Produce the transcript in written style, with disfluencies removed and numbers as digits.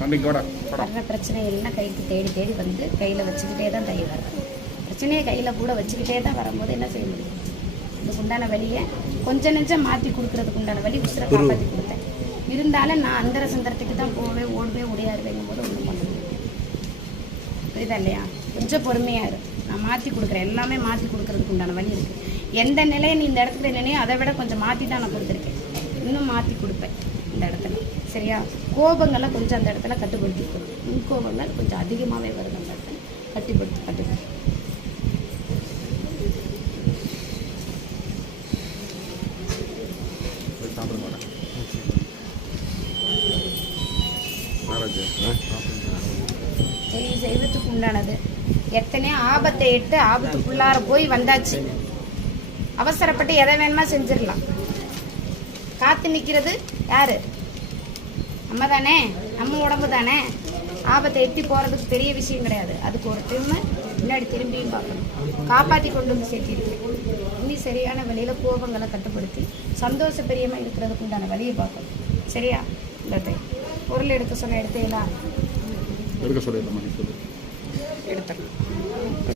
வர்ற பிரச்சனைகள்லாம் கைக்கு தேடி தேடி வந்து கையில் வச்சுக்கிட்டே தான் தைய வர்றேன். பிரச்சனையை கையில் கூட வச்சுக்கிட்டே தான் வரும்போது என்ன செய்ய முடியும்? இதுக்கு உண்டான வழியை கொஞ்சம் நெஞ்சம் மாற்றி கொடுக்கறதுக்கு உண்டான வழி உசுரை காப்பாற்றி கொடுத்தேன். இருந்தாலும் நான் அந்தர சந்தரத்துக்கு தான் போவேன், ஓடுவேன், ஓடியாருவேங்கும் போது ஒன்றும் பண்ண முடியும். புரியுதா இல்லையா? கொஞ்சம் பொறுமையாக இரு. நான் மாற்றி கொடுக்குறேன், எல்லாமே மாற்றி கொடுக்கறதுக்கு உண்டான வழி இருக்குது. எந்த நிலையை நீ இந்த இடத்துல நினையோ அதை விட கொஞ்சம் மாற்றி தான் நான் கொடுத்துருக்கேன். இன்னும் மாற்றி கொடுப்பேன் இந்த இடத்துல. சரியா? கோபங்களை கொஞ்சம் அந்த இடத்துல கட்டுப்படுத்தி கொடு. முன்கோபங்கள் கொஞ்சம் அதிகமாகவே வருது அந்த இடத்துல. கட்டுப்படுத்தி செய்வதுக்கு உண்டானது எத்தனையோ ஆபத்தை எட்டு ஆபத்துக்குள்ளார போய் வந்தாச்சு. அவசரப்பட்டு எதை வேணுமா செஞ்சிடலாம். காத்து நிற்கிறது யாரு? நம்ம தானே, நம்ம உடம்பு தானே. ஆபத்தை எட்டி போகிறதுக்கு பெரிய விஷயம் கிடையாது. அதுக்கு ஒரு டைம் முன்னாடி திரும்பியும் பார்க்கணும். காப்பாற்றி கொண்டு வந்து சேர்த்திருக்கு. இனி சரியான வழியில் கோபங்களை கட்டுப்படுத்தி சந்தோஷ பிரியமாக இருக்கிறதுக்கு உண்டான வழியை பார்க்கணும். சரியா? இந்த பொருள் எடுக்க சொல்ல எடுத்தீங்களா? எடுத்துக்கலாம்.